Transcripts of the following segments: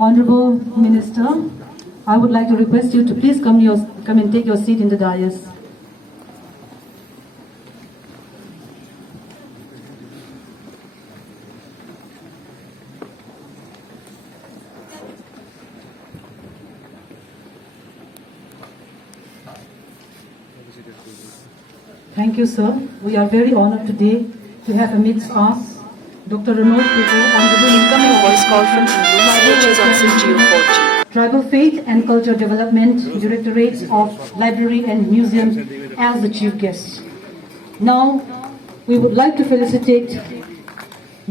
Honorable Minister, I would like to request you to please come and take your seat in the dais. Thank you, sir. We are very honored today to have amidst us Dr. Ranoj Pegu, incoming voice call from Switches on Geo 4G. Tribal Faith and Culture Development Directorate of Library and Museums as the chief guest. Now, we would like to felicitate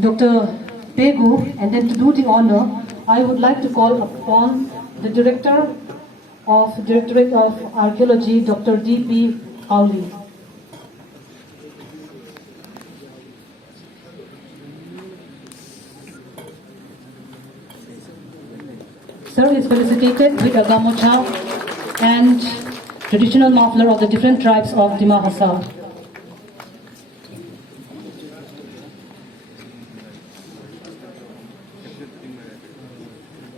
Dr. Pegu, and then to do the honor, I would like to call upon the Directorate of Archaeology, Dr. D.P. Howley. Sir is felicitated with a gamocha and traditional muffler of the different tribes of Dima Hassa.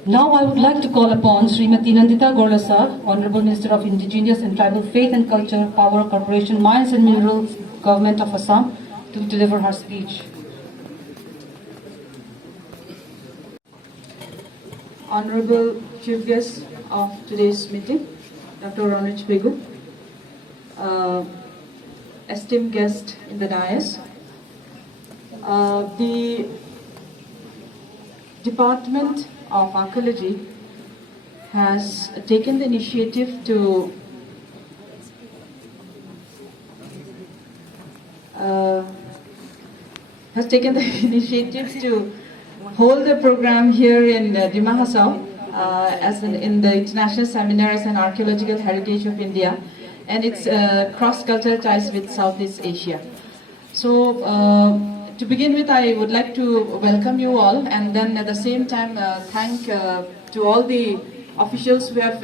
Now I would like to call upon Srimati Nandita Gorlasa, Honorable Minister of Indigenous and Tribal Faith and Culture, Power Corporation, Mines and Minerals, Government of Assam, to deliver her speech. Honorable Chief Guest of today's meeting, Dr. Ranoj Pegu, esteemed guest in the dais, the Department of Archaeology has taken the initiative to hold a program here in Dima Hassa in the International Seminars and Archaeological Heritage of India, and its cross-cultural ties with Southeast Asia. So, to begin with, I would like to welcome you all, and then at the same time thank to all the officials who have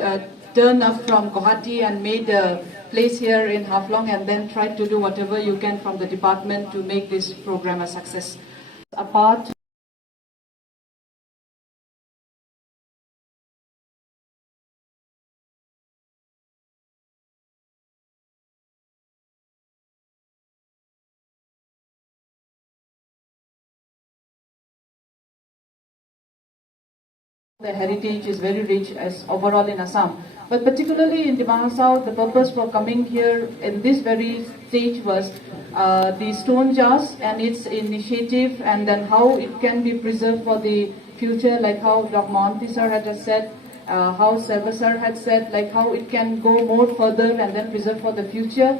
turned up from Govt and made a place here in Haflong, and then tried to do whatever you can from the department to make this program a success. Apart the heritage is very rich as overall in Assam, but particularly in Dima Hassa, the purpose for coming here in this very stage was the stone jars and its initiative, and then how it can be preserved for the future, like how Dr. Monty sir had just said, how Seva sir had said, like how it can go more further and then preserve for the future.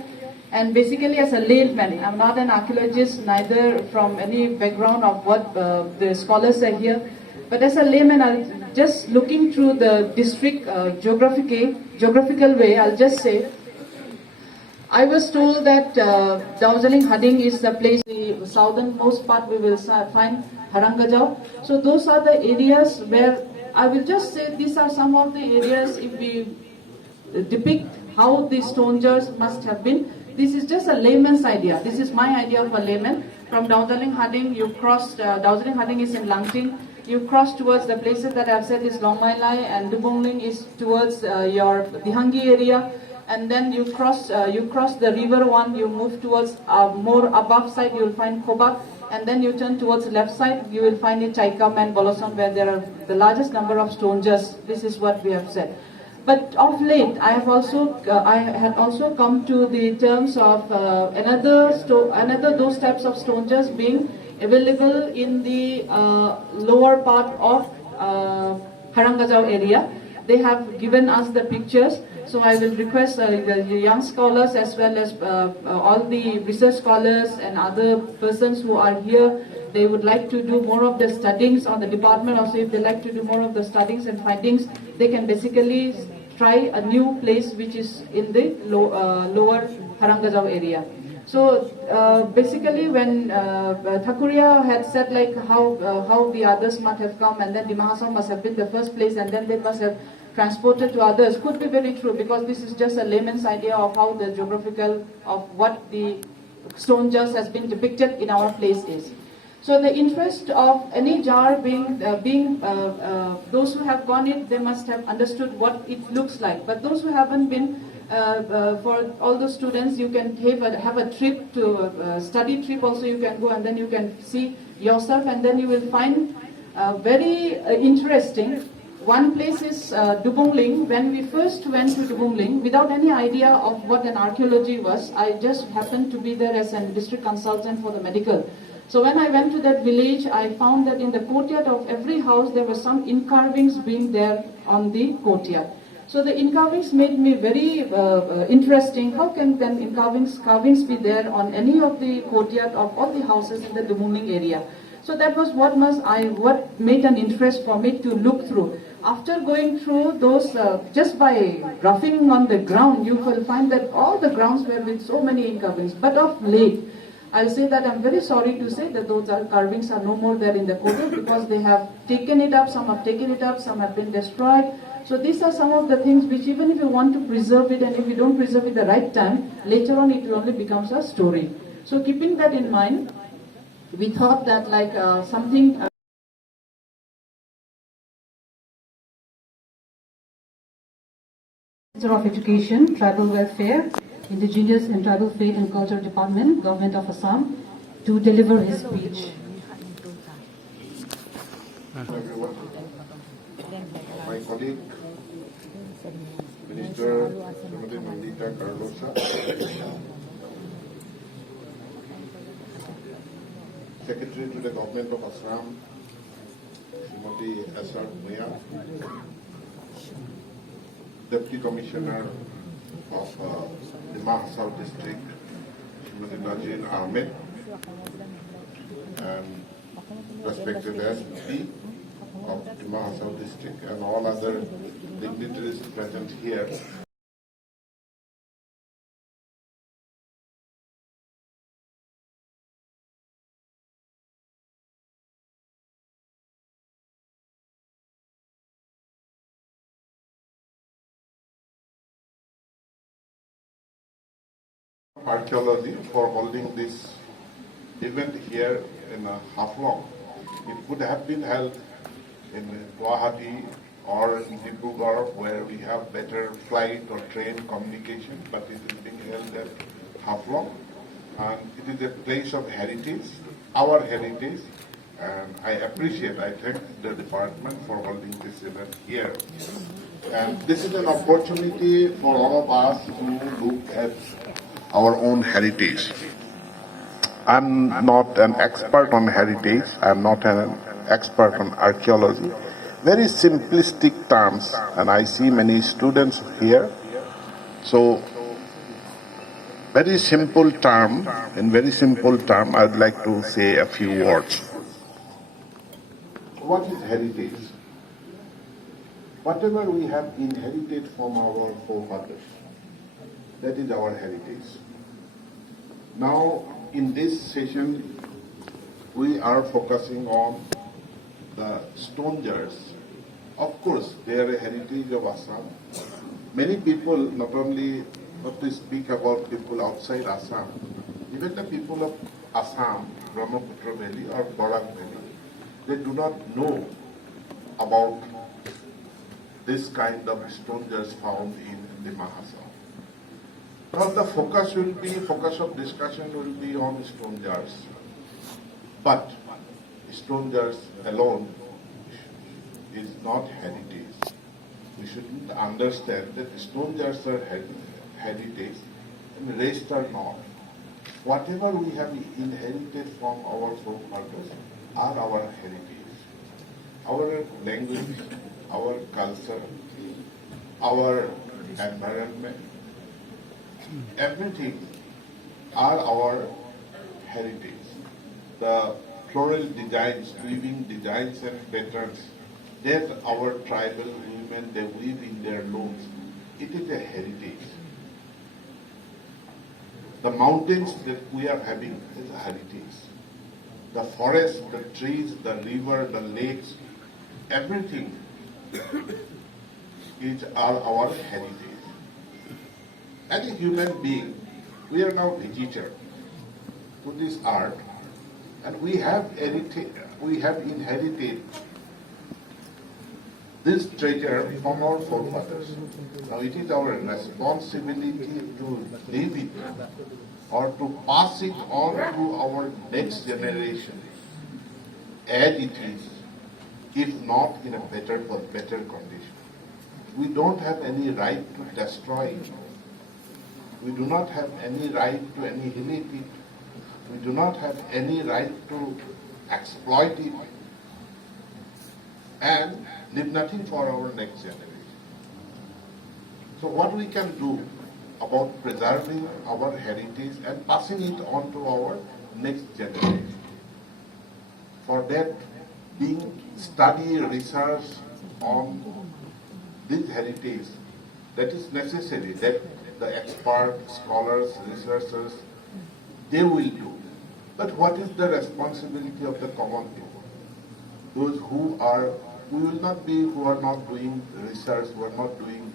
And basically, as a layman, I'm not an archaeologist, neither from any background of what the scholars are here. But as a layman, I'll just looking through the district geographical way, I'll just say, I was told that Darjeeling Hading is the place, the southernmost part we will find Harangajau. So those are the areas where I will just say these are some of the areas if we depict how the stone jars must have been. This is just a layman's idea. This is my idea of a layman. From Darjeeling Hading, you cross, Darjeeling Hading is in Langting. You cross towards the places that I've said is Longmailai, and Dubongling is towards your Dihangi area, and then you cross the river one, you move towards more above side, you will find Kobak, and then you turn towards left side, you will find it Chaikam and Boloson, where there are the largest number of stone jars. This is what we have said. But of late, I had also come to the terms of another those types of stone jars being available in the lower part of Harangajau area. They have given us the pictures, so I will request the young scholars as well as all the research scholars and other persons who are here, they would like to do more of the studies on the department. Also, if they like to do more of the studies and findings, they can basically try a new place which is in the lower Harangajau area. So basically, when Thakuria had said like how the others must have come, and then Dima Hassa must have been the first place, and then they must have transported to others, could be very true, because this is just a layman's idea of how the geographical of what the stone jars has been depicted in our place is. So the interest of any jar those who have gone it, they must have understood what it looks like. But those who haven't been, for all those students, you can have a trip to study trip also. You can go and then you can see yourself, and then you will find very interesting. One place is Dubungling. When we first went to Dubungling, without any idea of what an archaeology was, I just happened to be there as a district consultant for the medical. So when I went to that village, I found that in the courtyard of every house, there were some incarvings being there on the courtyard. So the incarvings made me very interesting. How can then carvings be there on any of the courtyard of all the houses in the Dubungling area? So that was what made an interest for me to look through. After going through those, just by roughing on the ground, you will find that all the grounds were with so many incarvings. But of late, I'll say that I'm very sorry to say that those carvings are no more there in the courtyard, because they have taken it up, some have taken it up, some have been destroyed. So these are some of the things which, even if you want to preserve it, and if you don't preserve it the right time, later on it only becomes a story. So keeping that in mind, we thought that like something... Minister of Education, Tribal Welfare, Indigenous and Tribal Faith and Culture Department, Government of Assam, to deliver his speech. Everyone, my colleague, Minister Srimati Nandita Cardosa, Secretary to the Government of Assam, Srimati Assam Muya, Deputy Commissioner of the Mahasau District, Srimati Najin Ahmed, and respected SP of the Mahasau District, and all other dignitaries present here. Archaeology for holding this event here in Haflong. It could have been held in Guwahati or in Dibrugarh, where we have better flight or train communication, but it is being held at Haflong, and it is a place of heritage, our heritage, and I thank the department for holding this event here. And this is an opportunity for all of us to look at our own heritage. I'm not an expert on heritage, I'm not an expert on archaeology. Very simplistic terms, and I see many students here. So, very simple term, I'd like to say a few words. What is heritage? Whatever we have inherited from our forefathers, that is our heritage. Now, in this session, we are focusing on the stone jars. Of course, they are a heritage of Assam. Many people, not to speak about people outside Assam, even the people of Assam, Brahmaputra Valley or Barak Valley, they do not know about this kind of stone jars found in the Mahasau. Now the focus of discussion will be on stone jars. But stone jars alone is not heritage. We should understand that stone jars are heritage and the rest are not. Whatever we have inherited from our forefathers are our heritage. Our language, our culture, our environment, everything are our heritage. The floral designs, weaving designs and patterns that our tribal women, they weave in their looms, it is a heritage. The mountains that we are having is a heritage. The forest, the trees, the river, the lakes, everything is our heritage. As a human being, we are now visitor to this earth, And we have inherited this treasure from our forefathers. Now it is our responsibility to leave it or to pass it on to our next generation as it is, if not in a better condition. We don't have any right to destroy it. We do not have any right to annihilate it. We do not have any right to exploit it and leave nothing for our next generation. So what we can do about preserving our heritage and passing it on to our next generation? For that, being study, research on this heritage, that is necessary, that the expert, scholars, researchers, they will do. But what is the responsibility of the common people? Those who are not doing research, who are not doing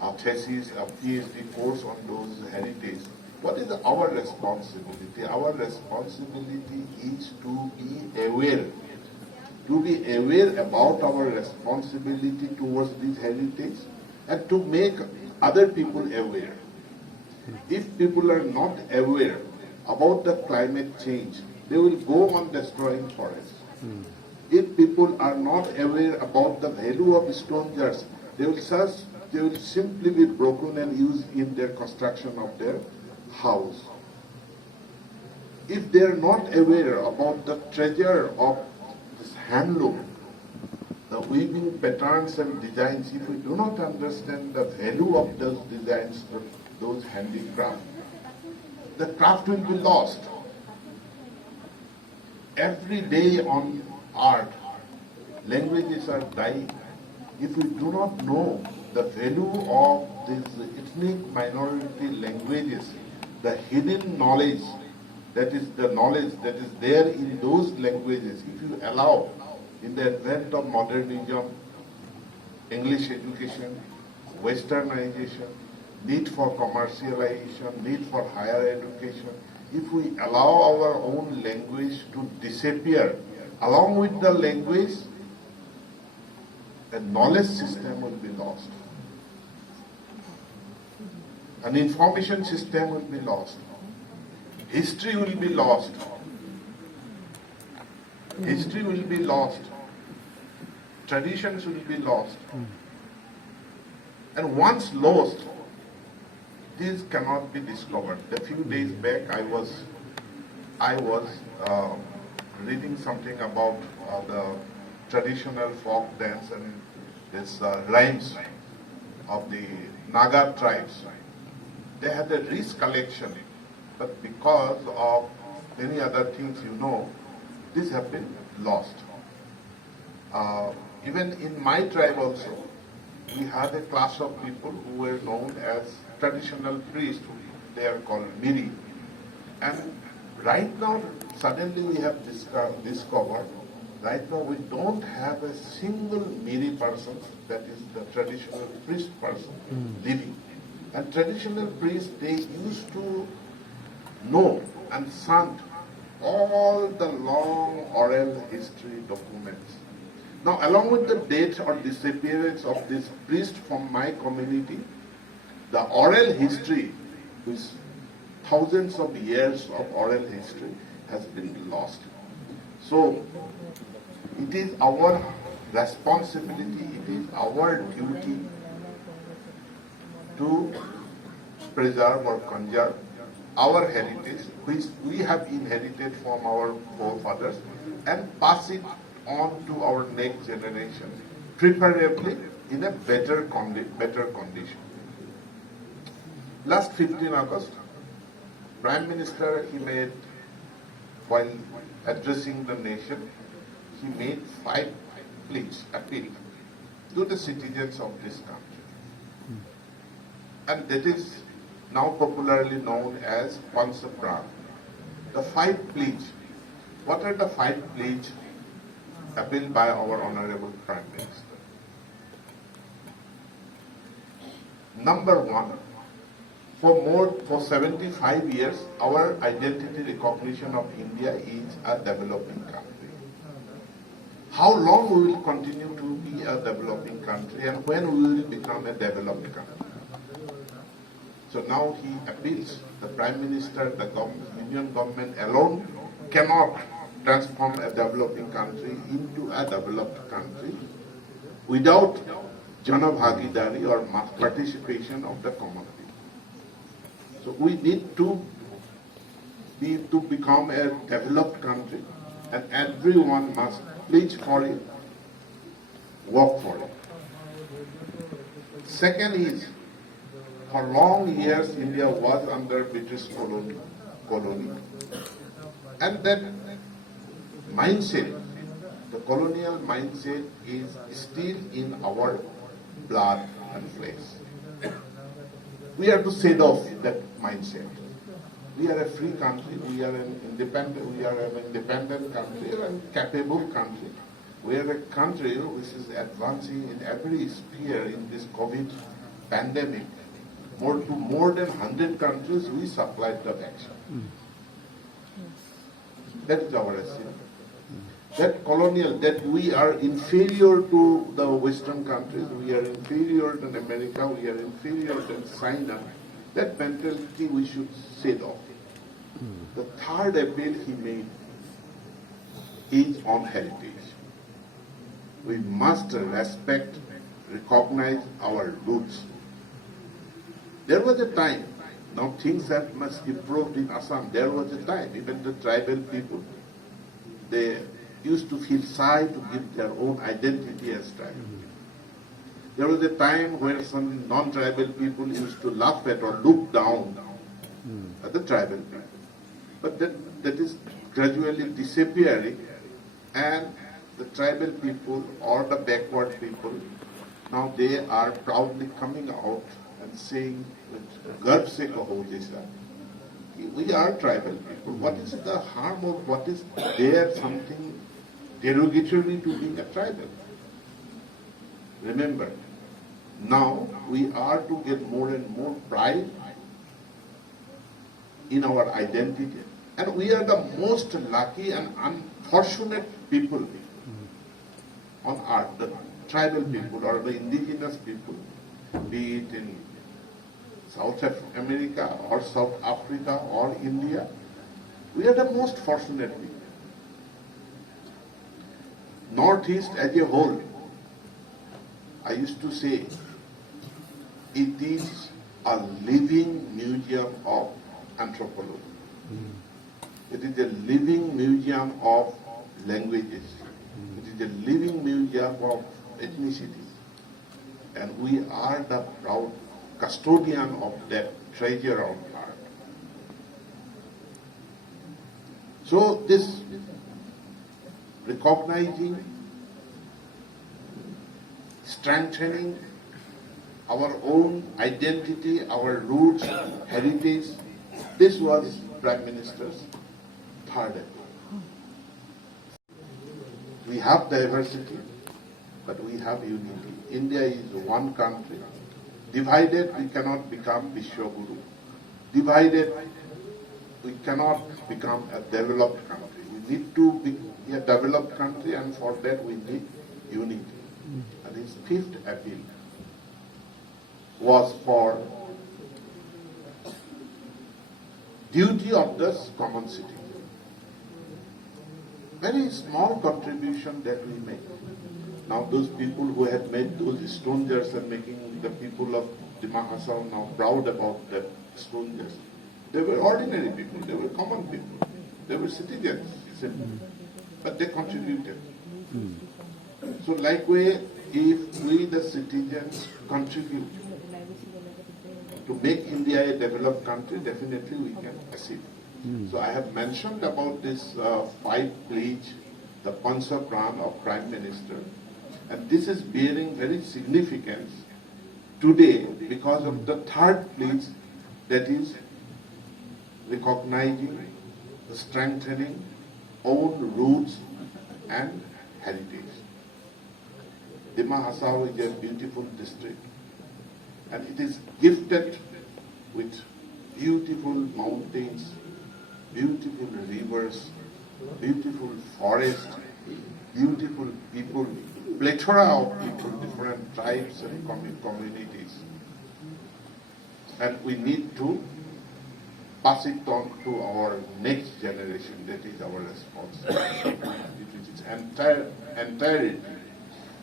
a thesis, a PhD course on those heritage. What is our responsibility? Our responsibility is to be aware about our responsibility towards this heritage and to make other people aware. If people are not aware about the climate change, they will go on destroying forests. If people are not aware about the value of stone jars, they will simply be broken and used in their construction of their house. If they are not aware about the treasure of this handloom, the weaving patterns and designs, if we do not understand the value of those designs, those handicrafts, the craft will be lost. Every day on earth, languages are dying. If we do not know the value of these ethnic minority languages, the hidden knowledge, that is the knowledge that is there in those languages, if you allow in the advent of modernism, English education, westernization, need for commercialization, need for higher education, if we allow our own language to disappear, along with the language, the knowledge system will be lost. An information system will be lost. History will be lost. History will be lost. Traditions will be lost. And once lost, these cannot be discovered. A few days back, I was reading something about the traditional folk dance and this rhymes of the Naga tribes. They had a rich collection, but because of many other things, this have been lost. Even in my tribe also, we had a class of people who were known as traditional priests. They are called Miri. And right now, suddenly we have discovered, right now we don't have a single Miri person, that is the traditional priest person, living. And traditional priests, they used to know and sant all the long oral history documents. Now, along with the death or disappearance of this priest from my community, the oral history, which thousands of years of oral history, has been lost. So, it is our responsibility, it is our duty to preserve or conserve our heritage, which we have inherited from our forefathers, and pass it on to our next generation, preferably in a better condition. Last 15 August, Prime Minister, while addressing the nation, he made 5 appeals to the citizens of this country. And that is now popularly known as Pansapran. The 5 pledges. What are the 5 pledges appealed by our Honorable Prime Minister? Number 1, For 75 years, our identity recognition of India is a developing country. How long we will continue to be a developing country and when we will become a developed country? So now he appeals, the Prime Minister, the Union government alone cannot transform a developing country into a developed country without Janabhagidari or participation of the common people. So we need to become a developed country, and everyone must pledge for it, work for it. Second is, for long years India was under British colony. And that mindset, the colonial mindset, is still in our blood and flesh. We have to set off that mindset. We are a free country, we are an independent country and capable country. We are a country which is advancing in every sphere in this COVID pandemic. More than 100 countries we supplied the vaccine. That is our essence. That colonial, that we are inferior to the Western countries, we are inferior to America, we are inferior to China, that mentality we should set off. The third appeal he made is on heritage. We must respect, recognize our roots. There was a time, now things have much improved in Assam, there was a time, even the tribal people, they used to feel shy to give their own identity as tribal people. There was a time where some non-tribal people used to laugh at or look down at the tribal people. But that is gradually disappearing, and the tribal people or the backward people, now they are proudly coming out and saying, Govt se kaho jaisa, we are tribal people. What is the harm of, what is there something derogatory to being a tribal? Remember, now we are to get more and more pride in our identity. And we are the most lucky and unfortunate people on earth, the tribal people or the indigenous people, be it in South America or South Africa or India. We are the most fortunate people. Northeast as a whole, I used to say, it is a living museum of anthropology. It is a living museum of languages. It is a living museum of ethnicity. And we are the proud custodian of that treasure of art. So this recognizing, strengthening our own identity, our roots, heritage, this was Prime Minister's third appeal. We have diversity, but we have unity. India is one country. Divided, we cannot become Vishwaguru. Divided, we cannot become a developed country. We need to be a developed country, and for that we need unity. And his fifth appeal was for duty of the common citizen. Very small contribution that we make. Now those people who had made those stone jars and making the people of Dimahasau now proud about the stone jars. They were ordinary people, they were common people, they were citizens, simple. But they contributed. So likewise, if we the citizens contribute to make India a developed country, definitely we can achieve. So I have mentioned about this 5 pledge, the Pancha Pran of Prime Minister, and this is bearing very significance today because of the third pledge, that is recognizing, strengthening own roots and heritage. Dimahasau is a beautiful district, and it is gifted with beautiful mountains, beautiful rivers, beautiful forest, beautiful people, plethora of people, different tribes and communities. And we need to pass it on to our next generation. That is our responsibility. It is entirety,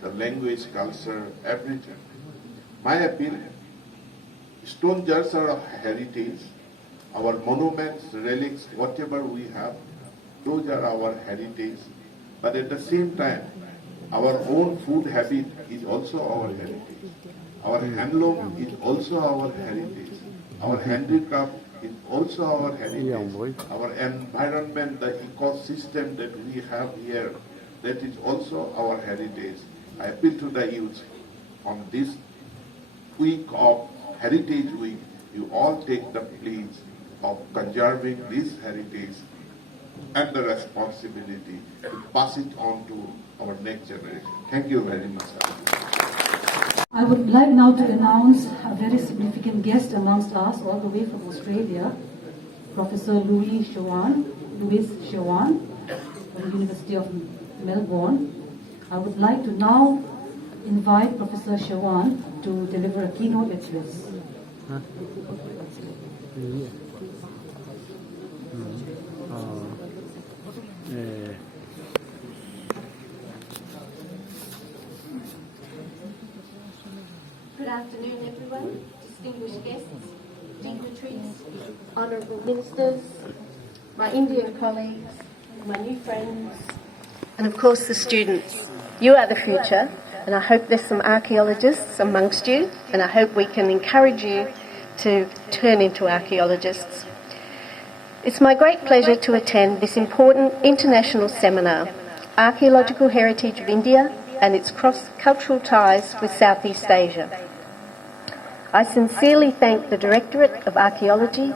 the language, culture, everything. My appeal, stone jars are a heritage. Our monuments, relics, whatever we have, those are our heritage. But at the same time, our own food habit is also our heritage. Our handloom is also our heritage. Our handicraft is also our heritage. Our environment, the ecosystem that we have here, that is also our heritage. I appeal to the youth on this week of Heritage Week, you all take the pledge of conserving this heritage and the responsibility to pass it on to our next generation. Thank you very much. I would like now to announce a very significant guest amongst us, all the way from Australia, Professor Louis Chawan from the University of Melbourne. I would like to now invite Professor Chawan to deliver a keynote address. Good afternoon, everyone, distinguished guests, dignitaries, honourable ministers, my Indian colleagues, my new friends, and of course the students. You are the future, and I hope there's some archaeologists amongst you, and I hope we can encourage you to turn into archaeologists. It's my great pleasure to attend this important international seminar, Archaeological Heritage of India and its cross-cultural ties with Southeast Asia. I sincerely thank the Directorate of Archaeology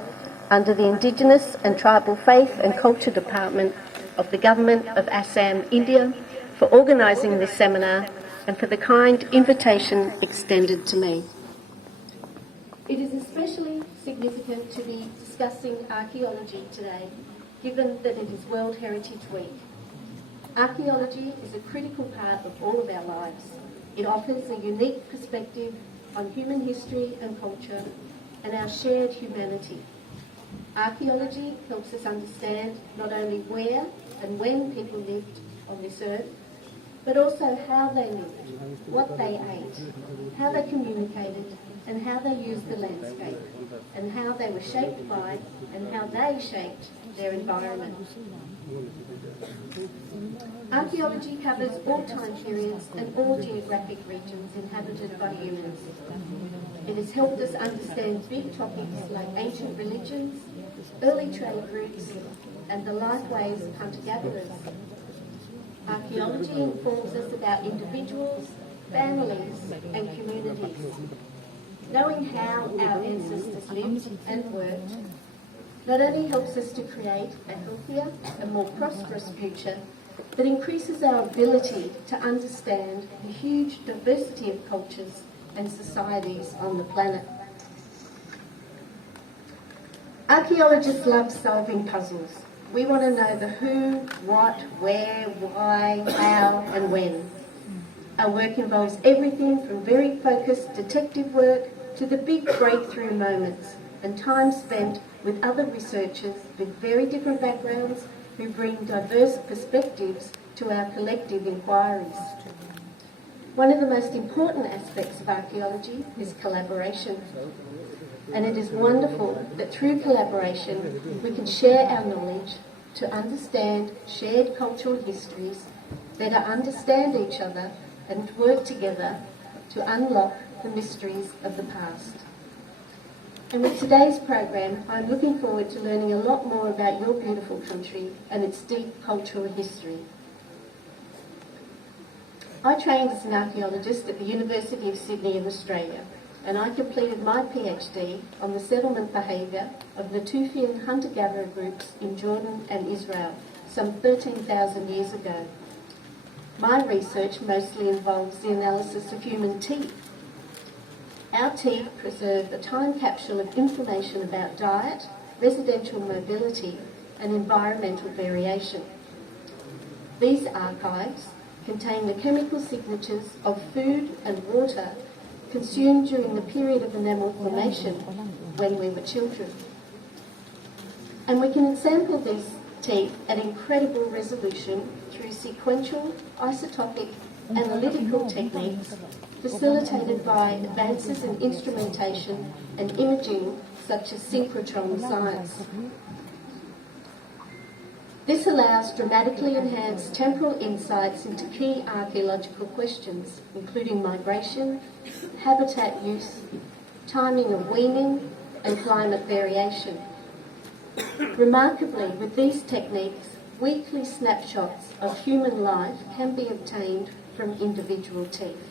under the Indigenous and Tribal Faith and Culture Department of the Government of Assam, India, for organising this seminar and for the kind invitation extended to me. It is especially significant to be discussing archaeology today, given that it is World Heritage Week. Archaeology is a critical part of all of our lives. It offers a unique perspective on human history and culture and our shared humanity. Archaeology helps us understand not only where and when people lived on this earth, but also how they lived, what they ate, how they communicated, and how they used the landscape, and how they were shaped by and how they shaped their environment. Archaeology covers all time periods and all geographic regions inhabited by humans. It has helped us understand big topics like ancient religions, early trade routes, and the lifeways of hunter-gatherers. Archaeology informs us about individuals, families, and communities. Knowing how our ancestors lived and worked not only helps us to create a healthier and more prosperous future, but increases our ability to understand the huge diversity of cultures and societies on the planet. Archaeologists love solving puzzles. We want to know the who, what, where, why, how, and when. Our work involves everything from very focused detective work to the big breakthrough moments and time spent with other researchers with very different backgrounds who bring diverse perspectives to our collective inquiries. One of the most important aspects of archaeology is collaboration. And it is wonderful that through collaboration we can share our knowledge to understand shared cultural histories, better understand each other and work together to unlock the mysteries of the past. And with today's program, I'm looking forward to learning a lot more about your beautiful country and its deep cultural history. I trained as an archaeologist at the University of Sydney in Australia, and I completed my PhD on the settlement behaviour of Natufian hunter-gatherer groups in Jordan and Israel some 13,000 years ago. My research mostly involves the analysis of human teeth. our teeth preserve a time capsule of information about diet, residential mobility and environmental variation. These archives contain the chemical signatures of food and water consumed during the period of enamel formation when we were children. And we can sample these teeth at incredible resolution through sequential, isotopic, analytical techniques facilitated by advances in instrumentation and imaging such as synchrotron science. This allows dramatically enhanced temporal insights into key archaeological questions, including migration, habitat use, timing of weaning, and climate variation. Remarkably, with these techniques, weekly snapshots of human life can be obtained from individual teeth.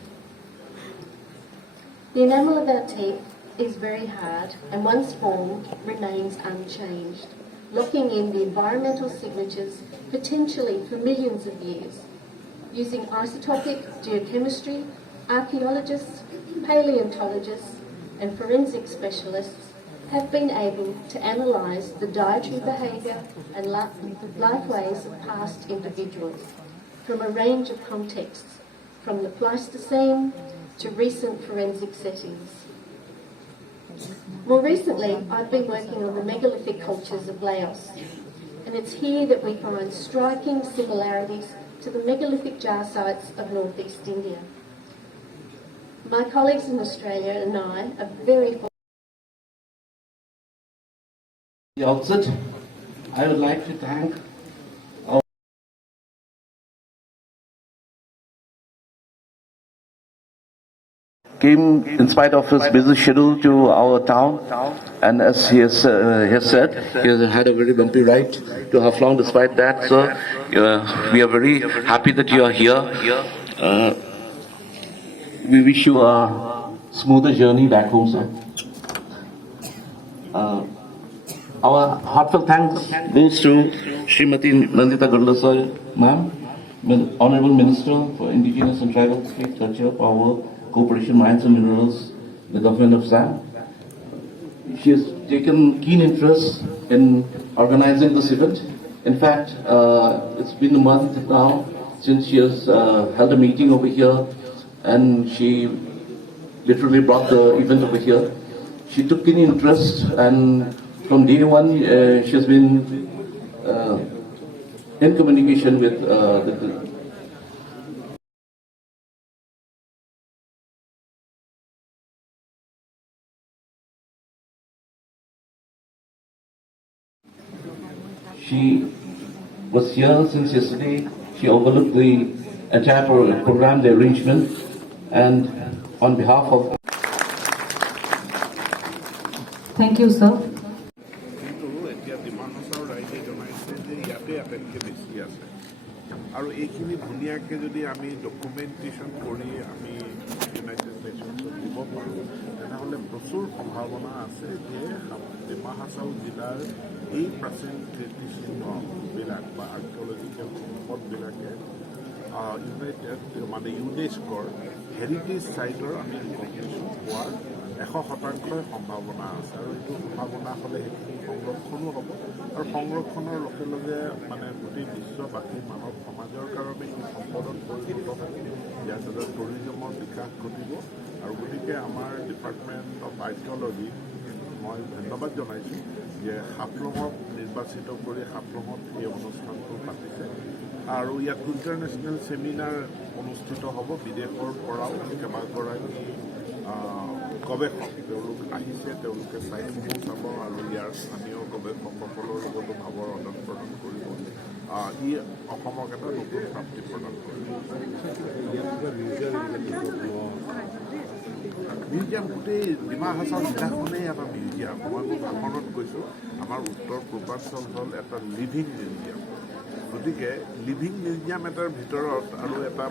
The enamel of our teeth is very hard and once formed remains unchanged, locking in the environmental signatures potentially for millions of years. Using isotopic geochemistry, archaeologists, paleontologists and forensic specialists have been able to analyse the dietary behaviour and lifeways of past individuals from a range of contexts, from the Pleistocene to recent forensic settings. More recently, I've been working on the megalithic cultures of Laos, and it's here that we find striking similarities to the megalithic jar sites of northeast India. My colleagues in Australia and I are very fortunate. At the outset, I would like to thank our came in spite of his busy schedule to our town, and as he has said, he has had a very bumpy ride to Haflong. Despite that, sir, we are very happy that you are here. We wish you a smoother journey back home, sir. Our heartfelt thanks goes to Srimati Nandita Gurlasar, ma'am, Honorable Minister for Indigenous and Tribal State Culture, Power, Cooperation, Mines and Minerals, the Government of Assam. She has taken keen interest in organizing this event. In fact, it's been a month now since she has held a meeting over here, and she literally brought the event over here. She took keen interest, and from day one, she has been in communication with the She was here since yesterday. She overlooked the entire program, the arrangement, and on behalf of... Thank you, sir. আৰু এইখিনি ধুনীয়াকৈ যদি আমি documentation কৰি আমি United নেশ্যনছত দিব পাৰোঁ, তেনেহ'লে প্ৰচুৰ সম্ভাৱনা আছে যে ডিমা হাছাও জিলাৰ এই প্ৰাচীন কীৰ্তিচিহ্নবিলাক বা আৰ্কিঅলজিকেল সম্পদবিলাকে ইউনেস্কোৰ হেৰিটেজ চাইটৰ আমি ৰিকগনিশ্যন পোৱাৰ 100% সম্ভাৱনা আছে, আৰু এইটো সম্ভাৱনা হ'লে সেইখিনি সংৰক্ষণো হ'ব, আৰু সংৰক্ষণৰ লগে লগে গোটেই বিশ্ববাসী মানৱ সমাজৰ কাৰণে এই সম্পদত পৰিণত হ'ব, ইয়াৰ দ্বাৰা টুৰিজমৰ বিকাশ ঘটিব। আৰু গতিকে আমাৰ ডিপাৰ্টমেণ্ট অফ আৰ্কিঅলজি মই ধন্যবাদ জনাইছোঁ যে হাফলঙক নিৰ্বাচিত কৰি হাফলঙত এই অনুষ্ঠানটো পাতিছে, আৰু ইয়াত ইণ্টাৰনেশ্যনেল ছেমিনাৰ অনুষ্ঠিত হ'ব। বিদেশৰ পৰাও কেইবাগৰাকী গৱেষক তেওঁলোক আহিছে, তেওঁলোকে চাইটসমূহ চাব আৰু ইয়াৰ স্থানীয় গৱেষকসকলৰ লগতো ভাৱৰ আদান প্ৰদান কৰিব। ই অসমক এটা নতুন প্ৰাপ্তি প্ৰদান কৰিব। মিউজিয়াম গোটেই ডিমা হাছাও জিলাখনেই এটা মিউজিয়াম। মই মোৰ ভাষণত কৈছোঁ আমাৰ উত্তৰ পূৰ্বাঞ্চল হ'ল এটা লিভিং মিউজিয়াম। গতিকে লিভিং মিউজিয়াম এটাৰ ভিতৰত আৰু এটা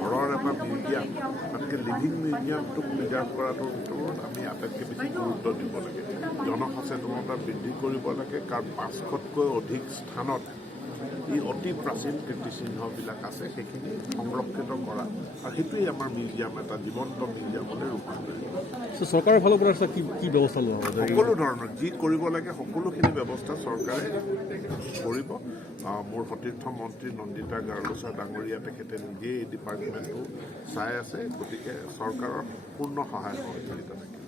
ঘৰৰ এটা মিউজিয়াম, গতিকে লিভিং মিউজিয়ামটোক প্ৰিজাৰ্ভ কৰাটোৰ ভিতৰত আমি আটাইতকৈ বেছি গুৰুত্ব দিব লাগে। জনসচেতনতা বৃদ্ধি কৰিব লাগে, কাৰণ 500তকৈ অধিক স্থানত এই অতি প্ৰাচীন কীৰ্তিচিহ্নবিলাক আছে সেইখিনি সংৰক্ষিত কৰা আৰু সেইটোৱেই আমাৰ মিউজিয়াম এটা জীৱন্ত মিউজিয়ামলৈ ৰূপান্তৰিত চৰকাৰৰ ফালৰ পৰা কি ব্যৱস্থা লোৱা হ'ব সকলো ধৰণৰ যি কৰিব লাগে সকলোখিনি ব্যৱস্থা চৰকাৰে কৰিব মোৰ সতীৰ্থ মন্ত্ৰী নন্দিতা গাৰ্লোচা ডাঙৰীয়া তেখেতে নিজেই এই ডিপাৰ্টমেণ্টটো চাই আছে গতিকে চৰকাৰৰ পূৰ্ণ সহায় সহযোগিতা থাকে